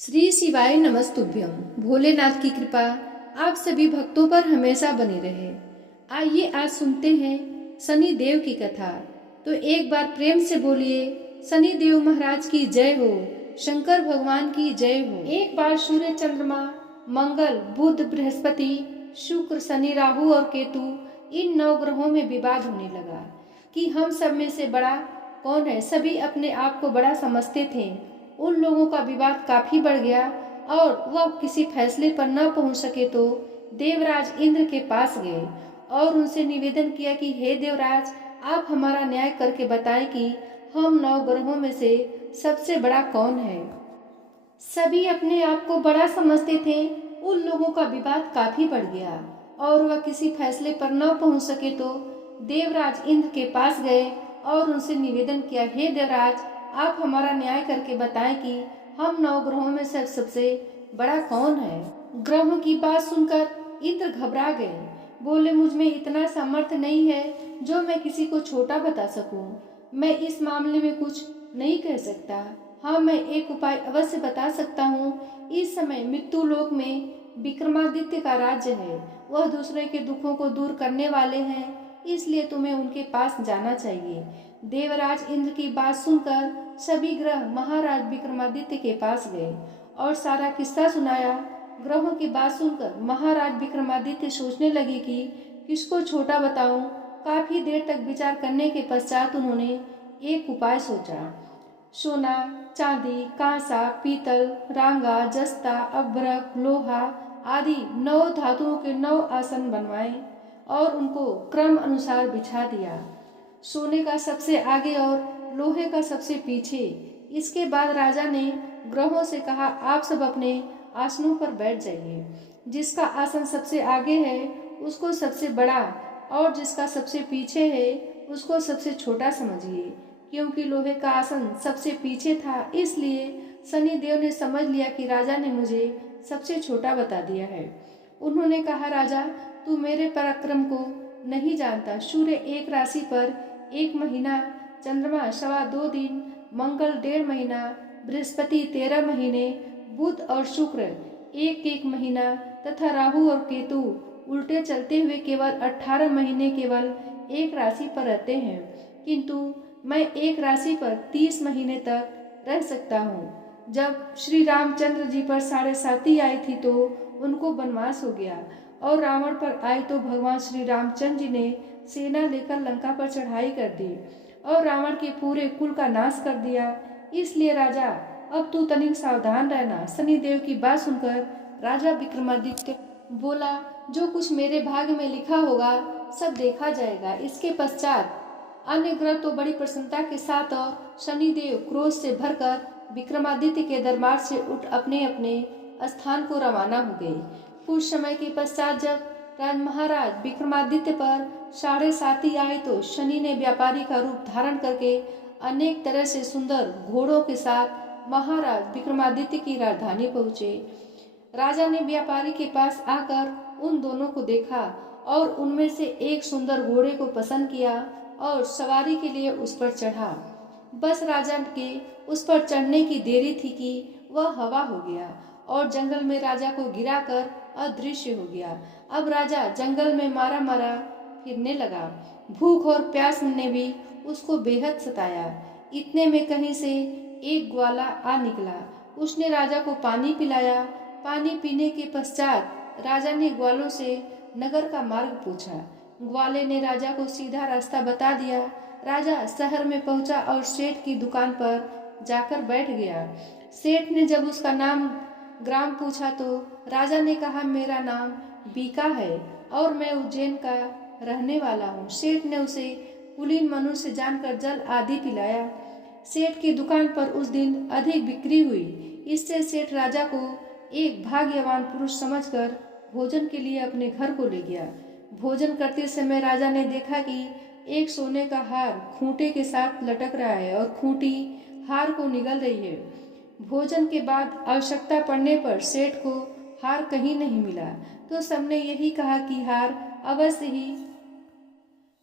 श्री शिवाय नमस्तुभ्यम। भोलेनाथ की कृपा आप सभी भक्तों पर हमेशा बनी रहे। आइए आज सुनते हैं शनि देव की कथा। तो एक बार प्रेम से बोलिए शनि देव महाराज की जय हो, शंकर भगवान की जय हो। एक बार सूर्य, चंद्रमा, मंगल, बुध, बृहस्पति, शुक्र, शनि, राहु और केतु इन 9 ग्रहों में विवाद होने लगा कि हम सब में से बड़ा कौन है। सभी अपने आप को बड़ा समझते थे। उन लोगों का विवाद काफी बढ़ गया और वह किसी फैसले पर न पहुंच सके तो देवराज इंद्र के पास गए और उनसे निवेदन किया कि हे देवराज, आप हमारा न्याय करके बताएं कि हम 9 ग्रहों में से सबसे बड़ा कौन है। सभी अपने आप को बड़ा समझते थे। उन लोगों का विवाद काफी बढ़ गया और वह किसी फैसले पर न पहुंच सके तो देवराज इंद्र के पास गए और उनसे निवेदन किया, हे देवराज, आप हमारा न्याय करके बताएं कि हम 9 ग्रहों में से सबसे बड़ा कौन है। ग्रहों की बात सुनकर इंद्र घबरा गए। बोले, मुझ में इतना सामर्थ्य नहीं है जो मैं किसी को छोटा बता सकूं। मैं इस मामले में कुछ नहीं कह सकता। हाँ, मैं एक उपाय अवश्य बता सकता हूँ। इस समय मृत्यु लोक में विक्रमादित्य का राज्य है। वह दूसरे के दुखों को दूर करने वाले हैं, इसलिए तुम्हें उनके पास जाना चाहिए। देवराज इंद्र की बात सुनकर सभी ग्रह महाराज विक्रमादित्य के पास गए और सारा किस्सा सुनाया। ग्रहों की बात सुनकर महाराज विक्रमादित्य सोचने लगे कि किसको छोटा बताऊं। काफी देर तक विचार करने के पश्चात उन्होंने एक उपाय सोचा। सोना, चांदी, कांसा, पीतल, रांगा, जस्ता, अभ्रक, लोहा आदि 9 धातुओं के 9 आसन बनवाए और उनको क्रम अनुसार बिछा दिया। सोने का सबसे आगे और लोहे का सबसे पीछे। इसके बाद राजा ने ग्रहों से कहा, आप सब अपने आसनों पर बैठ जाइए। जिसका आसन सबसे आगे है उसको सबसे बड़ा और जिसका सबसे पीछे है उसको सबसे छोटा समझिए। क्योंकि लोहे का आसन सबसे पीछे था, इसलिए शनि देव ने समझ लिया कि राजा ने मुझे सबसे छोटा बता दिया है। उन्होंने कहा, राजा, तू मेरे पराक्रम को नहीं जानता। सूर्य एक राशि पर 1 महीना, चंद्रमा 2.25 दिन, मंगल 1.5 महीना, बृहस्पति 13 महीने, बुध और शुक्र 1-1 महीना तथा राहु और केतु उल्टे चलते हुए केवल 18 महीने केवल एक राशि पर रहते हैं। किंतु मैं एक राशि पर 30 महीने तक रह सकता हूँ। जब श्री रामचंद्र जी पर 7.5 आई थी तो उनको वनवास हो गया और रावण पर आई तो भगवान श्री रामचंद्र जी ने सेना लेकर लंका पर चढ़ाई कर दी और रावण के पूरे कुल का नाश कर दिया। इसलिए राजा, अब तू तनिक सावधान रहना। शनिदेव की बात सुनकर राजा विक्रमादित्य बोला, जो कुछ मेरे भाग्य में लिखा होगा सब देखा जाएगा। इसके पश्चात अन्य ग्रह तो बड़ी प्रसन्नता के साथ और शनिदेव क्रोध से भरकर विक्रमादित्य के दरबार से उठ अपने अपने स्थान को रवाना हो गए। कुछ समय के पश्चात जब महाराज विक्रमादित्य पर 7.5 आई तो शनि ने व्यापारी का रूप धारण करके अनेक तरह से सुंदर घोड़ों के साथ महाराज विक्रमादित्य की राजधानी पहुँचे। राजा ने व्यापारी के पास आकर उन दोनों को देखा और उनमें से एक सुंदर घोड़े को पसंद किया और सवारी के लिए उस पर चढ़ा। बस राजा के उस पर चढ़ने की देरी थी कि वह हवा हो गया और जंगल में राजा को गिराकर अदृश्य हो गया। अब राजा जंगल में मारा मारा फिरने लगा। भूख और प्यास ने भी उसको बेहद सताया। इतने में कहीं से एक ग्वाला आ निकला। उसने राजा को पानी पिलाया। पानी पीने के पश्चात राजा ने ग्वालों से नगर का मार्ग पूछा। ग्वाले ने राजा को सीधा रास्ता बता दिया। राजा शहर में पहुंचा और सेठ की दुकान पर जाकर बैठ गया। सेठ ने जब उसका नाम ग्राम पूछा तो राजा ने कहा, मेरा नाम बीका है और मैं उज्जैन का रहने वाला हूँ। सेठ ने उसे कुलीन मनुष्य जानकर जल आदि पिलाया। सेठ की दुकान पर उस दिन अधिक बिक्री हुई। इससे सेठ राजा को एक भाग्यवान पुरुष समझकर भोजन के लिए अपने घर को ले गया। भोजन करते समय राजा ने देखा कि एक सोने का हार खूंटे के साथ लटक रहा है और खूंटी हार को निगल रही है। भोजन के बाद आवश्यकता पड़ने पर सेठ को हार कहीं नहीं मिला तो सबने यही कहा कि हार अवश्य ही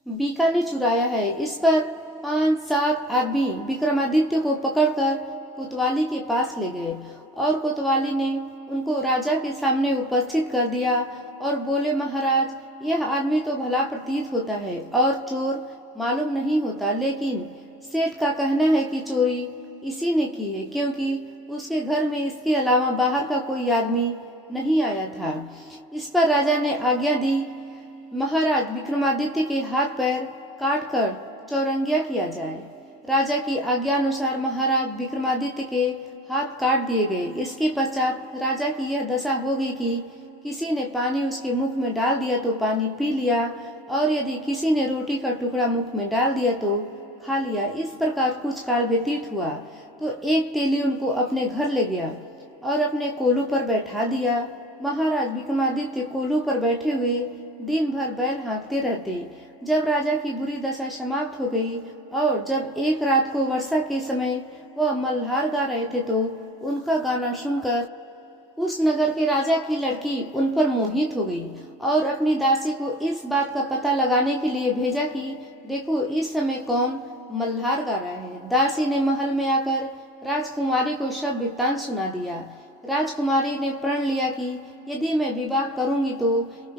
बीका ने चुराया है। इस पर 5-7 आदमी विक्रमादित्य को पकड़कर कोतवाली के पास ले गए और कोतवाली ने उनको राजा के सामने उपस्थित कर दिया और बोले, महाराज, यह आदमी तो भला प्रतीत होता है और चोर मालूम नहीं होता, लेकिन सेठ का कहना है कि चोरी इसी ने की है, क्योंकि उसके घर में इसके अलावा बाहर का कोई आदमी नहीं आया था। इस पर राजा ने आज्ञा दी, महाराज विक्रमादित्य के हाथ पैर काट कर चौरंगिया किया जाए। राजा की आज्ञा अनुसार महाराज विक्रमादित्य के हाथ काट दिए गए। इसके पश्चात राजा की यह दशा हो गई कि किसी ने पानी उसके मुख में डाल दिया तो पानी पी लिया, और यदि किसी ने रोटी का टुकड़ा मुख में डाल दिया तो खा लिया। इस प्रकार कुछ काल व्यतीत हुआ तो एक तेली उनको अपने घर ले गया और अपने कोलू पर बैठा दिया। महाराज विक्रमादित्य कोलू पर बैठे हुए दिन भर बैल हाँकते रहते। जब राजा की बुरी दशा समाप्त हो गई और जब एक रात को वर्षा के समय वह मल्हार गा रहे थे तो उनका गाना सुनकर उस नगर के राजा की लड़की उन पर मोहित हो गई और अपनी दासी को इस बात का पता लगाने के लिए भेजा कि देखो इस समय कौन मल्हार गा रहा है। दासी ने महल में आकर राजकुमारी को सब वृत्तांत सुना दिया। राजकुमारी ने प्रण लिया कि यदि मैं विवाह करूंगी तो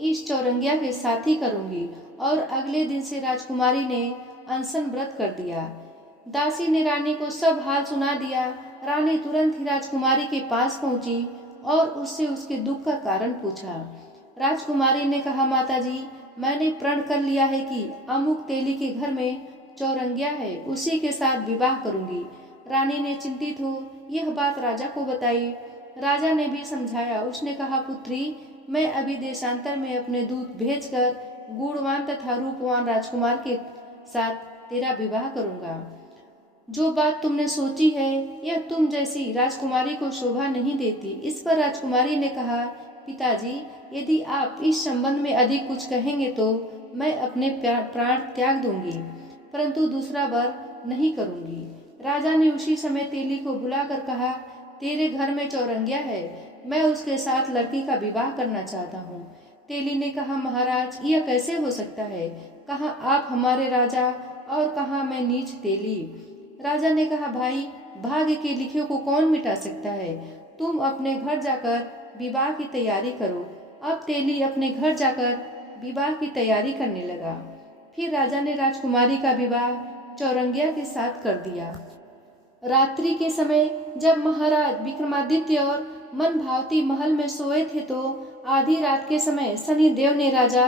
इस चौरंगिया के साथ ही करूंगी, और अगले दिन से राजकुमारी ने अनशन व्रत कर दिया। दासी ने रानी को सब हाल सुना दिया। रानी तुरंत ही राजकुमारी के पास पहुंची और उससे उसके दुख का कारण पूछा। राजकुमारी ने कहा, माताजी, मैंने प्रण कर लिया है कि अमुक तेली के घर में चौरंगिया है, उसी के साथ विवाह करूंगी। रानी ने चिंतित हो यह बात राजा को बताई। राजा ने भी समझाया। उसने कहा, पुत्री, मैं अभी देशांतर में अपने दूत भेजकर गुणवान तथा रूपवान राजकुमार के साथ तेरा विवाह करूंगा। जो बात तुमने सोची है यह तुम जैसी राजकुमारी को शोभा नहीं देती। इस पर राजकुमारी ने कहा, पिताजी, यदि आप इस संबंध में अधिक कुछ कहेंगे तो मैं अपने प्राण त्याग दूंगी, परंतु दूसरा वर नहीं करूंगी। राजा ने उसी समय तेली को बुलाकर कहा, तेरे घर में चौरंगिया है, मैं उसके साथ लड़की का विवाह करना चाहता हूँ। तेली ने कहा, महाराज, यह कैसे हो सकता है? कहाँ आप हमारे राजा और कहाँ मैं नीच तेली। राजा ने कहा, भाई, भाग्य के लिखे को कौन मिटा सकता है? तुम अपने घर जाकर विवाह की तैयारी करो। अब तेली अपने घर जाकर विवाह की तैयारी करने लगा। फिर राजा ने राजकुमारी का विवाह चौरंगिया के साथ कर दिया। रात्रि के समय जब महाराज विक्रमादित्य और मन भावती महल में सोए थे तो आधी रात के समय शनि देव ने राजा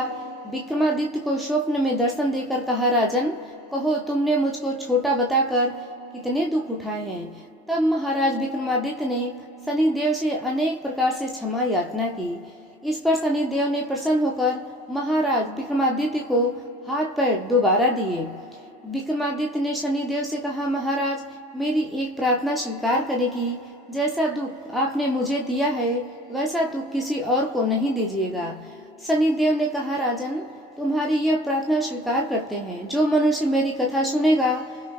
विक्रमादित्य को स्वप्न में दर्शन देकर कहा, राजन, कहो तुमने मुझको छोटा बताकर कितने दुख उठाए हैं। तब महाराज विक्रमादित्य ने शनि देव से अनेक प्रकार से क्षमा याचना की। इस पर शनि देव ने प्रसन्न होकर महाराज विक्रमादित्य को हाथ पैर दोबारा दिए। विक्रमादित्य ने शनि देव से कहा, महाराज, मेरी एक प्रार्थना स्वीकार करें कि जैसा दुख आपने मुझे दिया है वैसा दुख किसी और को नहीं दीजिएगा। शनि देव ने कहा, राजन, तुम्हारी यह प्रार्थना स्वीकार करते हैं। जो मनुष्य मेरी कथा सुनेगा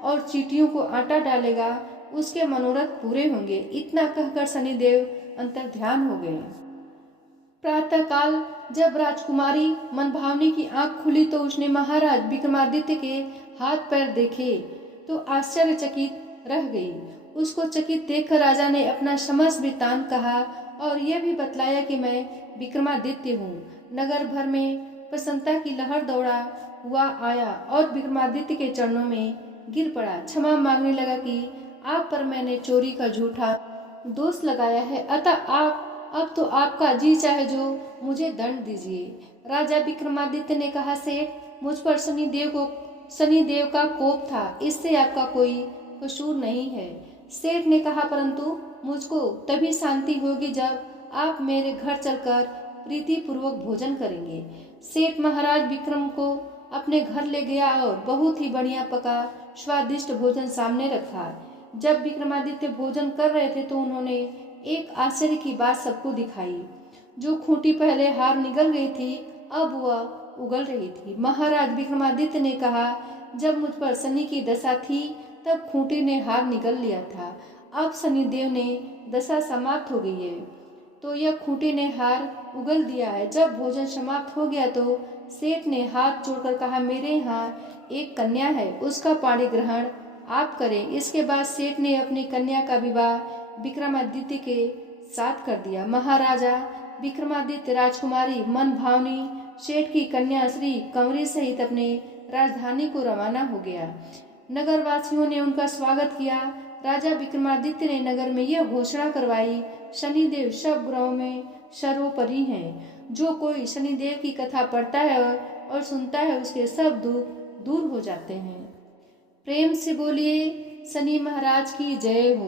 और चींटियों को आटा डालेगा उसके मनोरथ पूरे होंगे। इतना कहकर शनि देव अंतर्ध्यान हो गए। प्रातःकाल जब राजकुमारी मनभावनी की आंख खुली तो उसने महाराज विक्रमादित्य के हाथ पैर देखे तो आश्चर्यचकित रह गई। उसको चकित देखकर राजा ने अपना समस्त वृत्तांत कहा और यह भी बतलाया कि मैं विक्रमादित्य हूँ। नगर भर में प्रसन्नता की लहर दौड़ा हुआ आया और विक्रमादित्य के चरणों में गिर पड़ा। क्षमा मांगने लगा कि आप पर मैंने चोरी का झूठा दोष लगाया है, अतः अब तो आपका जी चाहे जो मुझे दंड दीजिए। राजा विक्रमादित्य ने कहा, सेठ, मुझ पर शनि देव का कोप था, इससे आपका कोई कसूर नहीं है। सेठ ने कहा, परंतु मुझको तभी शांति होगी जब आप मेरे घर चलकर प्रीति पूर्वक भोजन करेंगे। सेठ महाराज विक्रम को अपने घर ले गया और बहुत ही बढ़िया पका स्वादिष्ट भोजन सामने रखा। जब विक्रमादित्य भोजन कर रहे थे तो उन्होंने एक आश्चर्य की बात सबको दिखाई। जो खूंटी पहले हार निगल गई थी अब वह उगल रही थी। महाराज विक्रमादित्य ने कहा, जब मुझ पर शनि की दशा थी तब खूंटी ने हार निगल लिया था, अब शनि देव ने दशा समाप्त हो गई है तो यह खूंटी ने हार उगल दिया है। जब भोजन समाप्त हो गया तो सेठ ने हाथ जोड़कर कहा, मेरे यहाँ एक कन्या है, उसका पाणी ग्रहण आप करें। इसके बाद सेठ ने अपनी कन्या का विवाह विक्रमादित्य के साथ कर दिया। महाराजा विक्रमादित्य राजकुमारी मन भावनी सेठ की कन्या श्री कंवरी सहित अपने राजधानी को रवाना हो गया। नगरवासियों ने उनका स्वागत किया। राजा विक्रमादित्य ने नगर में यह घोषणा करवाई, शनिदेव सब ग्रहों में सर्वोपरि हैं। जो कोई शनिदेव की कथा पढ़ता है और सुनता है उसके सब दुख दूर हो जाते हैं। प्रेम से बोलिए शनि महाराज की जय हो।